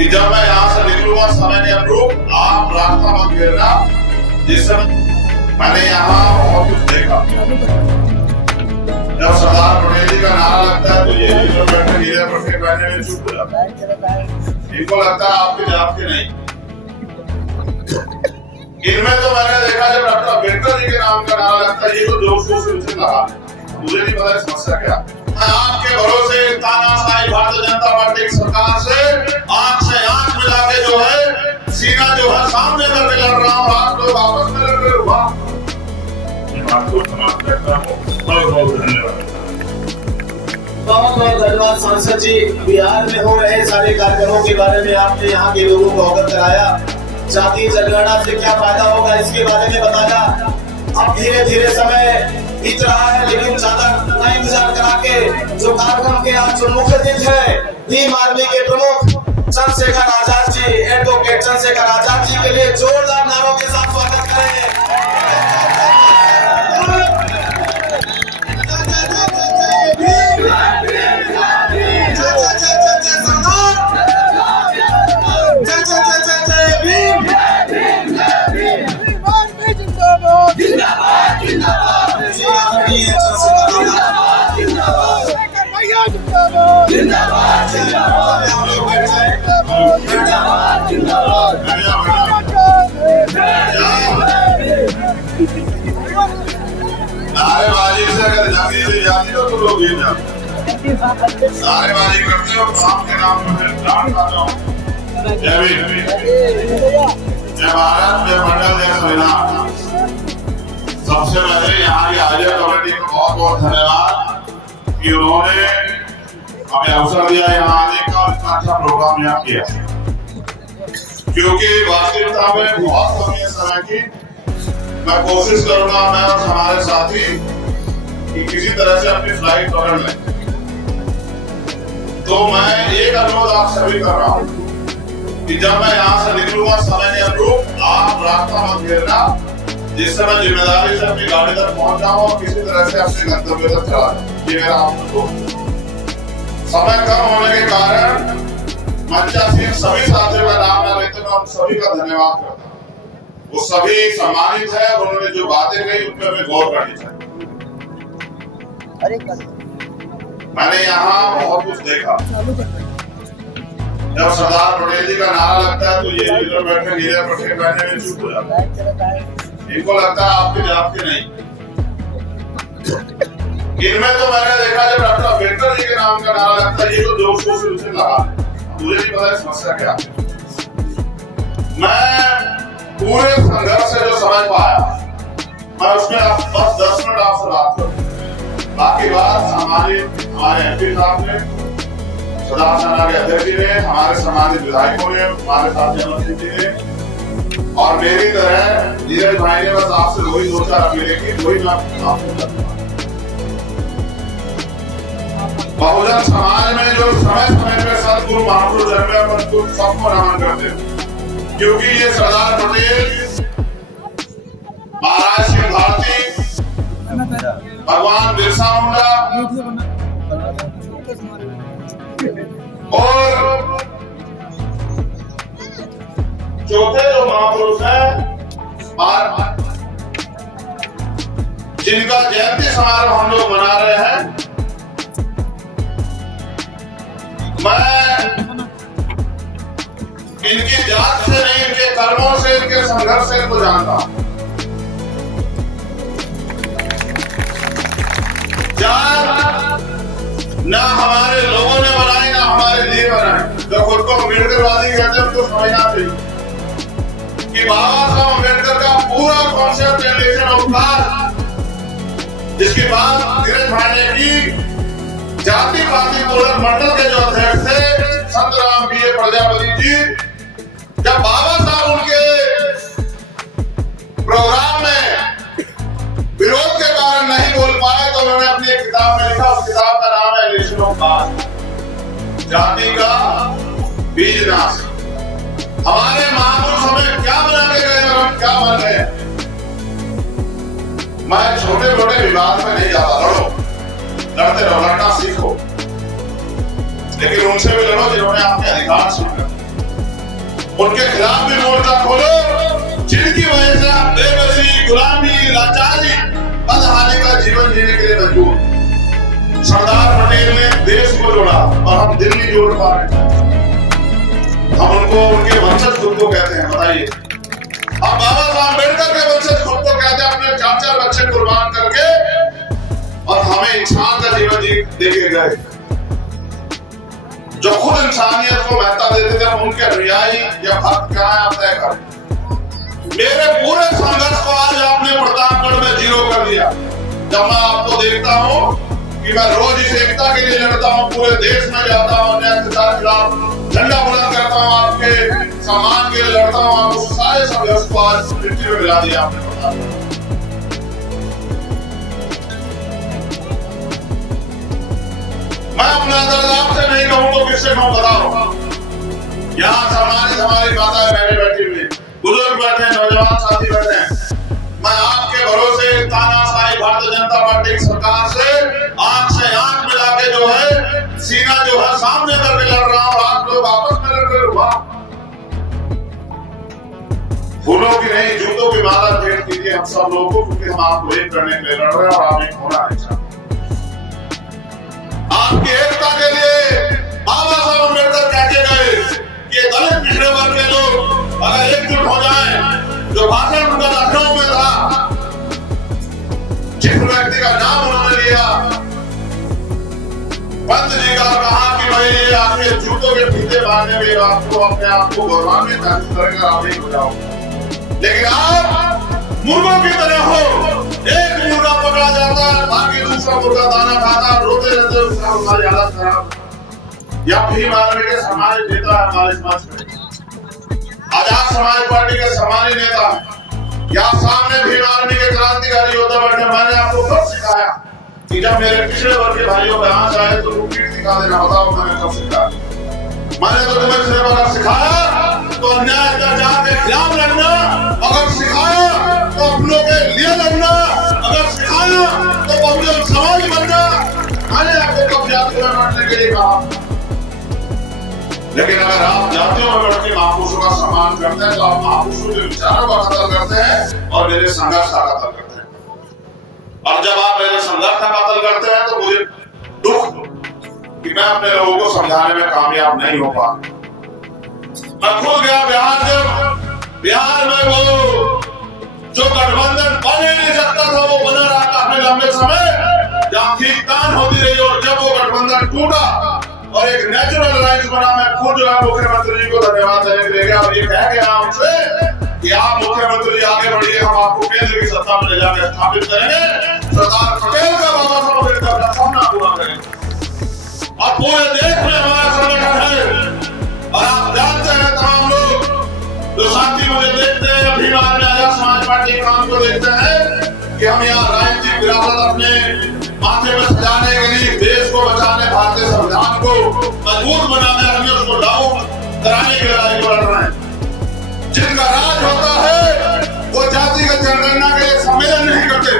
कि जब मैं यहाँ से निकलूंगा समय के अनुरूप आप रास्ता मत घेरना। जिस समय मैंने यहाँ बहुत कुछ देखा, जब सरदार पटेल जी का नारा लगता है तो ये जो बैठे नीले पट्टे पहने हुए चुप हो जाते हैं। इनको लगता है आपके आपके नहीं। इनमें तो मैंने देखा जब डॉक्टर अम्बेडकर जी के नाम का नारा लगता है ये तो जोश जोश से उछल रहा है। मुझे नहीं पता समस्या क्या। मैं आपके भरोसे तानाशाही भारतीय जनता पार्टी की सरकार से आंख मिला के जो है सीना जो है सामने करके लड़ रहा हूँ। आप लोग आपस में लड़ रहे हो। आपको समाप्त करता हूँ। बहुत बहुत धन्यवाद। बहुत बहुत धन्यवाद सांसद जी। बिहार में हो रहे सारे कार्यक्रमों के बारे में आपने यहाँ के लोगों को अवगत कराया। जातीय जनगणना से क्या फायदा होगा इसके बारे में बताया। अब धीरे धीरे समय बीत रहा है, लेकिन ज्यादा न इंतजार करा के जो कार्यक्रम के आज जो मुख्य दिन है, भीम आर्मी के प्रमुख चंद्रशेखर आजाद जी, एडवोकेट चंद्रशेखर आजाद जी के लिए जोरदार नारों के साथ स्वागत करें। नारेबाजी से अगर जाती है जाती हो तो लोग ये जाते नारेबाजी करते हो आपके नाम में दान खाता हूँ। जय भीम, जय भारत, जय मंडल, जय संविधान। सबसे पहले यहाँ की आर्य कमेटी को बहुत बहुत धन्यवाद कि उन्होंने हमें अवसर दिया यहाँ आने का और इतना अच्छा प्रोग्राम यहाँ किया, क्योंकि वास्तविकता में बहुत कमी है समय की। मैं कोशिश करूंगा मैं और हमारे साथी कि किसी तरह से अपनी फ्लाइट पकड़ लें। तो मैं एक अनुरोध आप सभी कर रहा हूँ कि जब मैं यहाँ से निकलूंगा समय के अनुरूप आप रास्ता मत घेरना। जिस समय जिम्मेदारी से अपनी गाड़ी तक पहुंच जाऊं और किसी तरह से अपने गंतव्य तक चला जाऊं। ये मेरा आपको समय कम होने के कारण मंचासीन सभी साथियों का नाम न लेते मैं उन सभी का धन्यवाद करता हूँ। वो सभी सम्मानित है और उन्होंने जो बातें कही उन पर हमें गौर करनी चाहिए। मैंने यहाँ बहुत कुछ देखा, जब सरदार पटेल जी का नारा लगता है तो ये जो बैठे नीले पट्टे पहने हुए चुप हो जाते हैं। इनको लगता है आपके आपके नहीं। इनमें तो मैंने देखा जब डॉक्टर अम्बेडकर जी के नाम का नारा लगता है ये तो जोश जोश से उछल रहा है। मुझे नहीं पता समस्या क्या। मैं पूरे संघर्ष से जो समझ पाया मैं उसमें बस 10 मिनट आपसे बात करूं। बाकी बात हमारे एमपी साहब ने, सदा सेना के अध्यक्ष जी ने, हमारे सम्मानित विधायकों ने, हमारे साथ जनरल जी ने और मेरी तरह नीरज भाई ने बस आपसे वही दो चार अपीलें की। वही मैं आपको करता हूं। बहुजन समाज में जो समय समय पे सदगुरु महापुरुष जन्मे उनको सबको नमन करते हैं, क्योंकि ये सरदार पटेल, महाराज सिंह भारती, भगवान बिरसा मुंडा और चौथे जो महापुरुष हैं जिनका जयंती समारोह हम लोग मना रहे हैं, मैं इनकी जात से नहीं इनके कर्मों से इनके संघर्ष से इनको जानता हूं। जात ना हमारे लोगों ने बनाई ना हमारे लिए बनाई। जो खुद को अम्बेडकरवादी कहते हैं उनको समझना चाहिए कि बाबा साहब अम्बेडकर का पूरा कॉन्सेप्ट रिलेशन ऑफ जिसकी बात नीरज भाई ने की। जाति पाति तोड़क मंडल के जो अध्यक्ष थे संतराम बी.ए. प्रजापति जी, जब बाबा साहब उनके प्रोग्राम में विरोध के कारण नहीं बोल पाए तो उन्होंने अपनी एक किताब में लिखा। उस किताब का नाम है रिलेशन ऑफ कास्ट, जाति का बीज नाश। हमारे महापुरुष हमें क्या बना के गए और हम क्या बन रहे हैं। मैं छोटे छोटे विवाद में नहीं जाता। लड़ते रहो, लड़ना सीखो, लेकिन उनसे भी लड़ो जिन्होंने आपके अधिकार छीन रखे। उनके खिलाफ भी मोर्चा खोलो, जिनकी वजह से आप बेबसी, गुलामी, लाचारी, बदहाली का जीवन जीने के लिए मजबूर। सरदार पटेल ने देश को जोड़ा और हम दिल्ली जोड़ पा रहे हैं। हम उनको, उनके वंशज खुद को कहते हैं, बताइए। अब बाबा साहब अम्बेडकर के वंशज खुद को कहते हैं, अपने 4-4 बच्चे कुर्बान करके, और हमें इंसान का जीवन जी देके गए। जो खुद इंसानियत को महत्ता देते थे, उनके अनुयायी या भक्त कहाँ है, आप तय करें। मेरे पूरे संघर्ष को आज आपने प्रतापगढ़ में जीरो कर दिया। जब मैं आपको देखता हूँ कि मैं रोज इस एकता के लिए लड़ता हूँ, पूरे देश में जाता हूँ, अन्याय के खिलाफ झंडा बुलंद करता हूँ, आपके सम्मान के लिए लड़ता हूँ, आप उस सारे संघर्ष को आज मिट्टी में मिला दिया आपने। मैं अपना दर्द आपसे नहीं कहूँ तो किससे कहूँ, बताओ। यहाँ हमारी माताएं बहनें बैठी हुई, बुजुर्ग बैठे हैं, नौजवान साथी बैठे हैं। मैं आपके भरोसे तानाशाही भारतीय जनता पार्टी की सरकार से आंख मिला के जो है, सीना जो है सामने करके लड़ रहा हूँ, आप लोग आपस में लड़ रहे हो। फूलों की नहीं, जूतों की माला भेंट कीजिए हम सब लोगों को, क्योंकि हम आपको एक करने के लिए लड़ रहे हैं और आप एक होना नहीं चाहते। आपकी एकता के लिए बाबा साहब अम्बेडकर कहते गए कि दलित पिछड़े वर्ग के लोग अगर एकजुट हो जाएं, जो भाषण उनका लखनऊ में था, जिस व्यक्ति का नाम उन्होंने लिया, पंत जी का, कहा कि भाई ये आपके जूतों के फीते मारने में आपको अपने आप को गौरवान्वित महसूस करेगा, आप नहीं हो जाओ। लेकिन आप मुर्गों की तरह हो, एक मुर्गा पकड़ा जाता है, बाकी दूसरा मुर्गा दाना खाता, रोते रहते उसका हमारी हालत खराब। या भीम आर्मी के सम्मानित नेता है हमारे समाज में, आजाद समाज पार्टी के सम्मानित नेता, या सामने भीम आर्मी के क्रांतिकारी योद्धा बैठे। मैंने आपको कब सिखाया कि जब मेरे पिछड़े वर्ग के भाइयों पे आंच आए तो वो पीठ दिखा देना, बताओ मैंने कब सिखाया? मैंने तो तुम्हें सिर्फ अगर सिखाया तो अन्याय अत्याचार के खिलाफ लड़ना, अगर सिखाया तो अपनों के लिए लड़ना, अगर सिखाया तो बहुजन समाज बनना। मैंने आपको कब जातियों में लड़ने के लिए कहा? लेकिन अगर आप जातियों में लड़ के महापुरुषों का सम्मान करते हैं तो आप महापुरुषों के विचारों का कत्ल करते हैं और मेरे संघर्ष का कत्ल करते हैं। और जब आप मेरे संघर्ष का कत्ल करते हैं तो मुझे दुख कि मैं अपने लोगों को समझाने में कामयाब नहीं हो पा। मैं खुद गया बिहार में वो जो गठबंधन बन ही नहीं सकता था वो बना रहा काफी लंबे समय, जहां खींचतान होती रही, और जब वो गठबंधन टूटा और एक नेचुरल अलायंस बना, मैं खुद जो है मुख्यमंत्री जी को धन्यवाद देने के लिए और ये कह गया उनसे कि आप मुख्यमंत्री जी आगे बढ़िए, हम आपको केंद्र की सत्ता में ले जाकर स्थापित करेंगे, सरदार पटेल का, बाबा साहब अम्बेडकर का सपना पूरा करेंगे। और पूरे देश में हमारा संगठन है, और आप जानते हैं तमाम लोग जो साथी मुझे देखते हैं, भीम आर्मी आजाद समाज पार्टी के काम को देखते हैं कि हम यहाँ राजनीतिक विरासत अपने माथे में सजाने के लिए, देश को बचाने, भारतीय संविधान को मजबूत बनाने, हमें उसको लागू कराने की लड़ाई को लड़ रहे हैं। जिनका राज होता है वो जातिगत जनगणना के लिए सम्मेलन नहीं करते।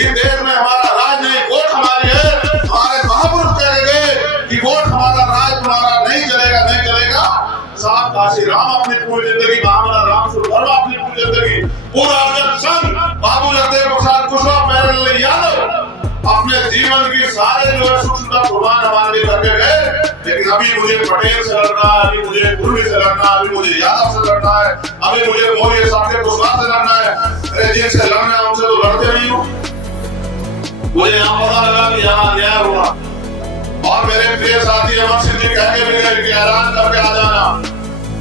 इस देश में हमारा राज नहीं, वोट हमारी है। हमारे महापुरुष कह गए कि वोट हमारा, राज तुम्हारा नहीं चलेगा, नहीं चलेगा। साहब काशी राम अपनी पूरी जिंदगी, महामना राम सुरभर्मा अपनी पूरी जिंदगी, पूरा अरजन संघ, बाबू जगदेव प्रसाद कुशवाहा, पैरल यादव अपने जीवन की सारे जो है सुख सुविधा कुर्बान हमारे लिए करके गए। लेकिन अभी मुझे पटेल से लड़ना है, अभी मुझे गुरवी से लड़ना है, अभी मुझे यादव से लड़ना है, अभी मुझे मौर्य साहब कुशवाहा से लड़ना है। अरे जिनसे लड़ना है उनसे तो लड़ते नहीं हो। मुझे यहाँ पता लगा कि यहाँ अन्याय हुआ, और मेरे प्रिय साथी अमर सिंह जी कह के भी गए कि ऐलान करके आ जाना।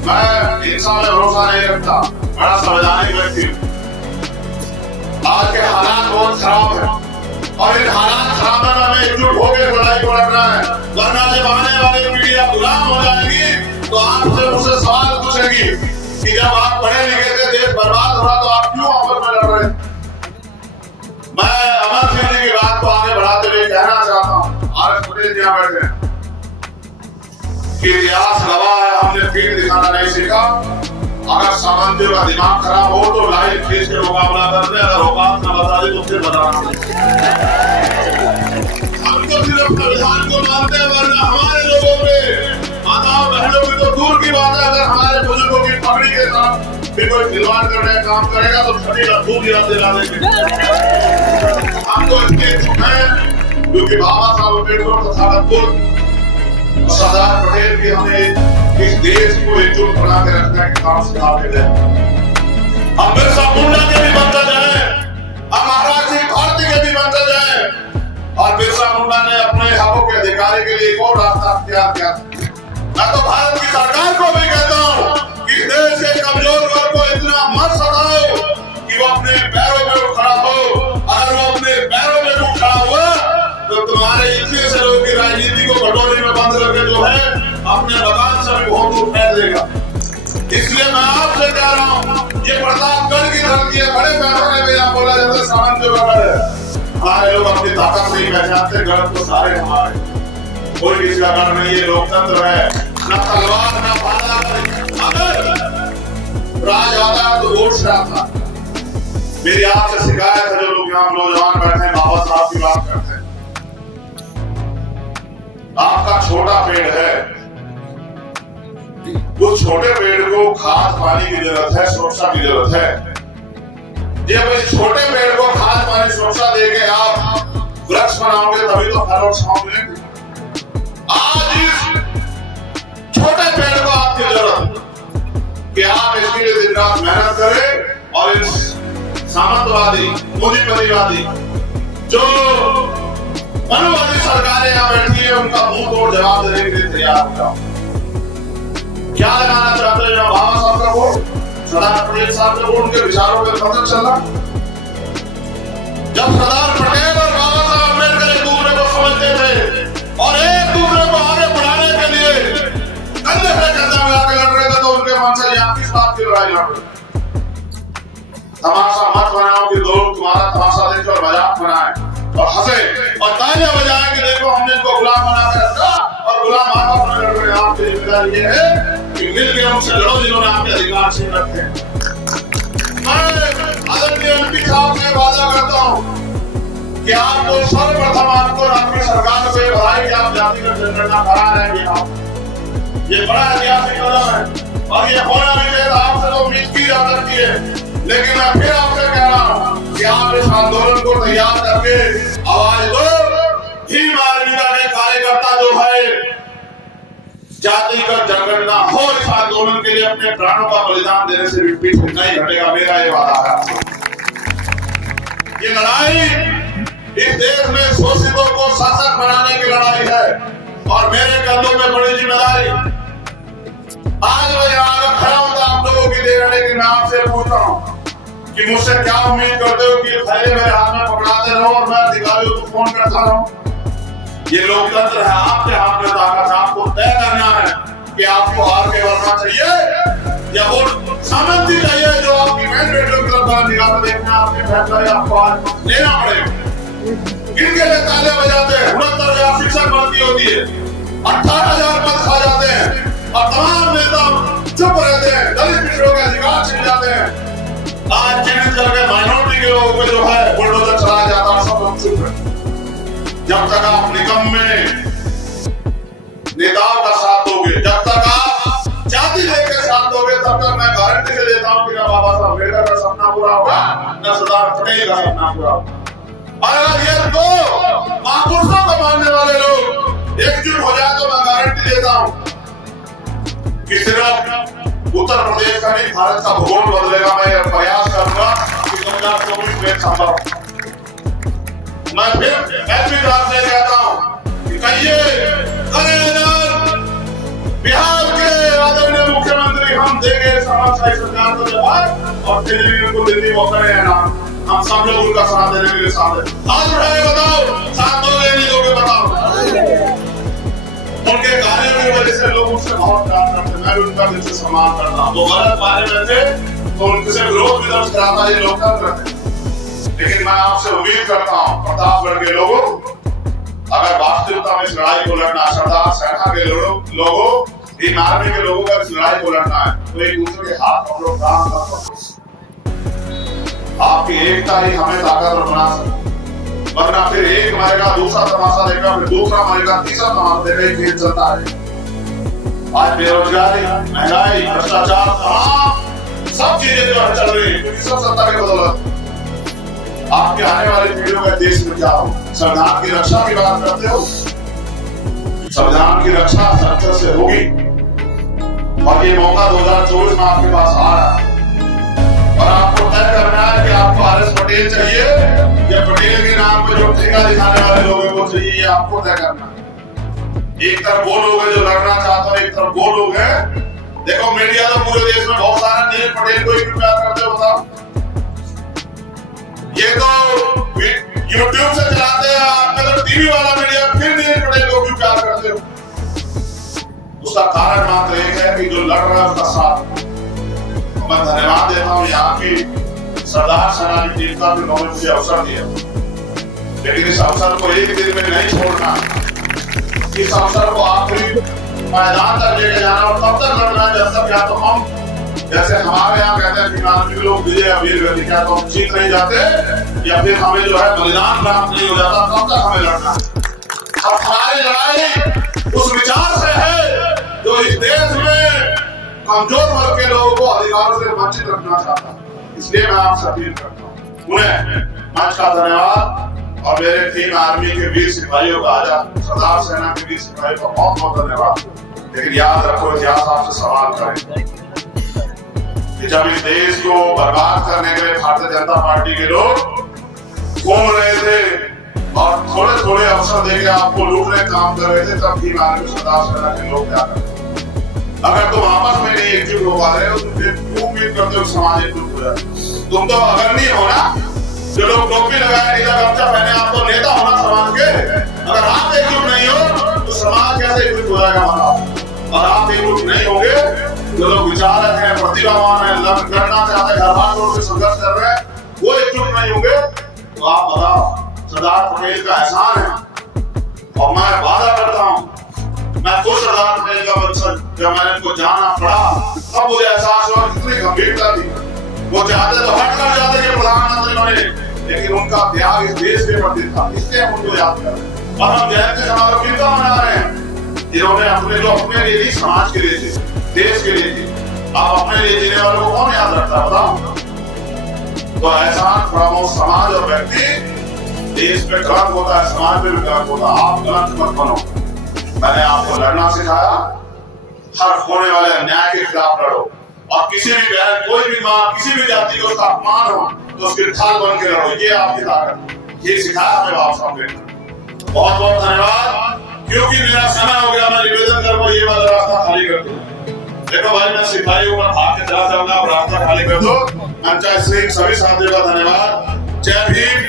मैं इंसान में भरोसा नहीं रखता, बड़ा संवैधानिक व्यक्ति। आज के हालात बहुत खराब है, और इन हालात खराब में हमें एकजुट होकर लड़ाई को लड़ना है, वरना जब आने वाली पीढ़ी अब गुलाम हो जाएगी तो आपसे मुझसे सवाल पूछेगी कि जब आप पढ़े लिखे थे, देश बर्बाद हो रहा, तो आप क्यों आपस में लड़ रहे? मैं अमर सिंह जी की बात को आगे बढ़ाते हुए कहना चाहता हूँ, आर.एस. पटेल जी बैठे हैं कि इतिहास गवाह है, हमने फील्ड दिखाना नहीं सीखा। अगर सामंती का दिमाग खराब हो तो लाइन खींच के मुकाबला करते, अगर औकात न बता दे तो फिर बताना। हम तो सिर्फ संविधान को मानते हैं, वरना हमारे लोगों में माताओं बहनों की तो दूर की बात है, अगर हमारे पगड़ी के साथ फिर कोई खिलवाड़ करने का काम करेगा तो छठी का दूध याद दिला देंगे। हम तो इसके इच्छुक हैं क्योंकि बाबा साहब अम्बेडकर तथा सरदार पटेल भी हमें इस देश को एकजुट बना के रखने के काम सिखाते गए। हम बिरसा मुंडा के भी बनता जाए, हम महाराज सिंह भारती के भी बनता जाए, और बिरसा मुंडा ने अपने हकों के अधिकारी के लिए एक और रास्ता अख्तियार किया। मैं तो भारत की सरकार को भी कहता हूँ कि देश के कमजोर वर्ग को इतना मत सताओ कि वो अपने पैरों में उठ खड़ा हो। अगर वो अपने पैरों में उठ खड़ा हुआ तो तुम्हारे इतने से लोग की राजनीति को कटोरी में बंद करके जो है अपने मकान से भी बहुत दूर फेंक देगा। इसलिए मैं आपसे कह रहा हूँ, ये प्रतापगढ़ की धरती है, बड़े पैमाने पे यहाँ बोला जाता है सामंत जो गढ़ है। हमारे लोग अपनी ताकत से ही पहचानते, गढ़ तो सारे हमारे, कोई किसी का गढ़ नहीं है। लोकतंत्र है, न तलवार न भाला। अगर राज आता तो वोट से आता। मेरी आपसे शिकायत है, जो लोग यहाँ नौजवान बैठे हैं बाबा साहब की बात करते हैं, आपका छोटा पेड़ है, उस छोटे पेड़ को खाद पानी की जरूरत है, सुरक्षा की जरूरत है। जब इस छोटे पेड़ को खाद पानी सुरक्षा देके आप वृक्ष बनाओगे तभी तो फल और छांव मिलेंगे। आज इस छोटे पेड़ को आपकी जरूरत कि आप इसके लिए दिन रात मेहनत करें और इस सामंतवादी मोदीपतिवादी जो मनुवादी सरकारें यहाँ बैठी है उनका मुंह तोड़ जवाब देने के लिए तैयार हो जाओ। क्या लगाना चाहते हैं बाबा साहब का वोट, सरदार पटेल साहब का वोट, उनके विचारों पे पता चला। जब सरदार पटेल और बाबा साहब अम्बेडकर एक दूसरे को समझते थे और एक दूसरे को आगे बढ़ाने के लिए कंधे से कंधा मिला के लड़ रहे थे, तो उनके मन से यहाँ किस बात की लड़ाई लड़ रहे? तमाशा मत बनाओ कि लोग तुम्हारा तमाशा देखे और मजाक बनाए और हंसे और तालियां बजाएं कि देखो हमने इनको गुलाम बना के रखा और गुलाम आपस में लड़ रहे हैं। आपकी जिम्मेदारी ये है कि मिल के उनसे लड़ो जिन्होंने आपके अधिकार छीन रखे हैं। मैं आदरणीय एमपी साहब से वादा करता हूँ कि आपको सर्वप्रथम आपको आपकी सरकार को बधाई कि आप जातिगत जनगणना करा रहे हैं। ये बड़ा ऐतिहासिक कदम है और ये होना भी चाहिए। आपसे तो उम्मीद की जा सकती है, लेकिन मैं फिर आपसे कह रहा हूँ कि आप इस आंदोलन को तैयार करके आवाज दो। भीम आर्मी का कार्यकर्ता जो है जातिगत जनगणना हो, इस आंदोलन के लिए अपने प्राणों का बलिदान देने से भी पीछे नहीं हटेगा, मेरा ये वादा है। ये लड़ाई इस देश में शोषितों को शासक बनाने की लड़ाई है और मेरे कंधों में बड़ी जिम्मेदारी। आज मैं यहाँ खड़ा हूँ तो आप लोगों की देख रहे, मैं आपसे पूछ रहा हूँ कि मुझसे क्या उम्मीद करते हो कि थैले मेरे हाथ में पकड़ाते रहो और मैं अधिकारियों को फोन करता रहूं? ये लोकतंत्र है, आपके हाथ में ताकत है। आपको तय करना है कि आपको हार के बढ़ना चाहिए या वोट सामंती चाहिए जो आपकी मैंडेट लोकतंत्र निगाह में देखना आपके फैसला आपको आज लेना पड़ेगा। किनके लिए ताले बजाते हैं? 69,000 शिक्षक भर्ती होती है, 18,000 पद खा जाते हैं और तमाम नेता चुप रहते हैं, दलित पिछड़ों के अधिकार छिन जाते हैं। आज चिन्हित करके माइनॉरिटी के लोगों पे जो है बुलडोजर चलाया जाता है, सब लोग चुप है। जब तक आप निकम्मे नेताओं का साथ दोगे, जब तक आप जाति लेके साथ दोगे, तब तक मैं गारंटी से देता हूं कि न बाबा साहब अम्बेडकर का सपना पूरा होगा, न सरदार पटेल का सपना पूरा होगा। और अगर ये दो महापुरुषों को मानने वाले लोग एकजुट हो जाए तो मैं गारंटी देता हूं कि सिर्फ उत्तर प्रदेश का नहीं भारत का भूगोल बदलेगा। मैं यह प्रयास करूंगा कि 2024 में संभव। मैं फिर एमपी साहब से कहता हूं कि कहिए बिहार के आदरणीय मुख्यमंत्री हम देंगे समाजवादी सरकार को जवाब और दिल्ली को दिल्ली वो करे है ना, हम सब लोग उनका साथ देने के लिए साथ है। हाथ उठाए बताओ, साथ दोगे नहीं दोगे बताओ। उनके कार्यों की वजह से लोग उनसे बहुत प्यार करते हैं, मैं भी उनका दिल से सम्मान करता हूँ। वो गलत बारे में थे तो उनसे विरोध भी दर्ज कराता है, लोकतंत्र है। लेकिन मैं आपसे उम्मीद करता हूँ प्रतापगढ़ के लोगों, अगर वास्तविकता में इस लड़ाई को लड़ना, सरदार सेना के लोगों, भीम आर्मी के लोगों का इस लड़ाई को लड़ना है तो एक दूसरे के हाथ पकड़ो, काम करो। आपकी एकता ही हमें ताकतवर बना सकती, वरना फिर एक मरेगा, दूसरा तमाशा देगा, फिर दूसरा मरेगा, तीसरा तमाशा देगा, ये खेल चलता है। आज बेरोजगारी, महंगाई, भ्रष्टाचार, चीजें जो है चल रही है, क्योंकि सब सत्ता के बदौलत। आपके आने वाली पीढ़ियों का देश में क्या हो, संविधान की रक्षा की बात करते हो, संविधान की रक्षा संसद से होगी और ये मौका 2024 में आपके पास आ रहा है और आपको तय करना है कि आपको आर एस पटेल चाहिए या पटेल के नाम पे जो ठेका दिखाने वाले लोगों को चाहिए, ये आपको तय करना है। एक तरफ वो लोग हैं जो लड़ना चाहते हैं, एक तरफ वो लोग हैं। देखो मीडिया तो पूरे देश में बहुत सारा नील पटेल को ही प्यार करते हो, बताओ। ये तो यूट्यूब से चलाते हैं, आपका तो टीवी वाला मीडिया फिर नील पटेल को क्यों प्यार करते हो? उसका कारण मात्र एक है कि जो लड़ रहा है उसका साथ। मैं धन्यवाद देता हूँ यहाँ की सरदार सेना की टीम का, जिन्होंने मुझे अवसर दिया, लेकिन इस अवसर को एक दिन में नहीं छोड़ना। इस अवसर को आखिरी मैदान तक लेके जाना और तब तक लड़ना जब तक या तो हम, जैसे हमारे यहाँ कहते हैं कि लोग विजय अवीर गति, क्या तो हम जीत नहीं जाते या फिर हमें जो है बलिदान प्राप्त नहीं हो जाता, तब तक हमें लड़ना है। अब हमारी लड़ाई उस विचार से है जो इस देश में कमजोर वर्ग के लोगों को अधिकारों से वंचित रखना चाहता है। इसलिए मैं आपसे अपील करता हूँ, उन्हें मंच का धन्यवाद और मेरे टीम आर्मी के वीर सिपाहियों का, आजाद सरदार सेना के वीर सिपाहियों का बहुत बहुत धन्यवाद। लेकिन याद रखो, इतिहास आपसे सवाल करे कि जब इस देश को बर्बाद करने के लिए भारतीय जनता पार्टी के लोग घूम रहे थे और थोड़े थोड़े अवसर देके आपको लूटने काम कर रहे थे, तब भी आर्मी सरदार सेना के लोग क्या करते? अगर तुम आपस में नहीं एकजुट हो पा रहे हो तो फिर क्यों उम्मीद करते हो समाज एकजुट हो जाए? तुम तो अगर नहीं हो ना, जो लोग टोपी लगाए, नीला गमछा पहने, आप तो नेता होना समाज के, अगर आप एकजुट नहीं हो तो समाज कैसे एकजुट हो जाएगा बताओ? और आप एकजुट नहीं होंगे, जो लोग विचारक हैं, प्रतिभावान हैं, लड़ना चाहते हैं, घर बार तोड़ के संघर्ष कर रहे हैं, वो एकजुट नहीं होंगे, तो आप बताओ सरदार पटेल का एहसान है। और मैं वादा करता हूँ, मैं खुद सरदार पटेल का वंशज, जब मैंने इनको जाना पड़ा तब मुझे एहसास हुआ कितनी गंभीरता थी। वो चाहते तो हट कर जाते कि प्रधानमंत्री बने, लेकिन उनका त्याग इस देश के प्रति था, इसलिए हम उनको याद कर रहे हैं। और हम जयंती समारोह किनका मना रहे हैं? जिन्होंने अपने जो अपने लिए नहीं, समाज के लिए थे, देश के लिए थी। आप अपने लिए जीने वालों को कौन याद रखता है बताओ? तो एहसान फरामोश समाज और व्यक्ति देश में गलत होता है, समाज में भी गलत होता है। आप गलत मत बनो। मैंने आपको लड़ना सिखाया, हर होने वाले अन्याय के खिलाफ लड़ो और किसी भी बहन, कोई भी माँ, किसी भी जाति को उसका अपमान हो तो उसके ढाल बन के लड़ो, ये आपकी ताकत, ये सिखाया हमें बाप साहब ने। बहुत बहुत धन्यवाद। क्योंकि मेरा समय हो गया, मैं निवेदन करूंगा ये वाला रास्ता खाली कर दो। देखो भाई, मैं सिपाहियों पर भाग के चला जाऊंगा, आप रास्ता खाली कर दो। पंचायत सिंह सभी साथियों का धन्यवाद। जय भीम,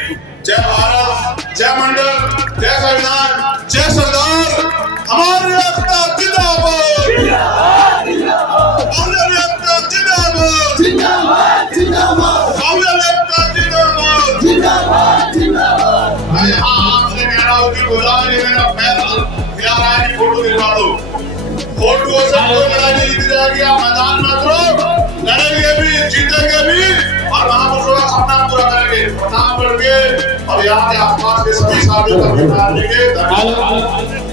जय भारत, जय मंडल, जय संविधान, जय सरदार। हमारी एकता जिंदाबाद, हमारी एकता जिंदाबाद, हमारी एकता जिंदाबाद। मैं यहाँ आपसे कह रहा हूँ कि बुलाए नहीं, मेरा पैर खिला रहा है कि फोटो दिलवा दो। फोटो से कोई लड़ाई नहीं जीती जाएगी। आप मैदान में उतरो, लड़ेंगे भी, जीतेंगे भी और महापुरुषों का सपना पूरा करेंगे। प्रतापगढ़ के और यहाँ के आसपास के सभी साथियों का धन्यवाद देंगे।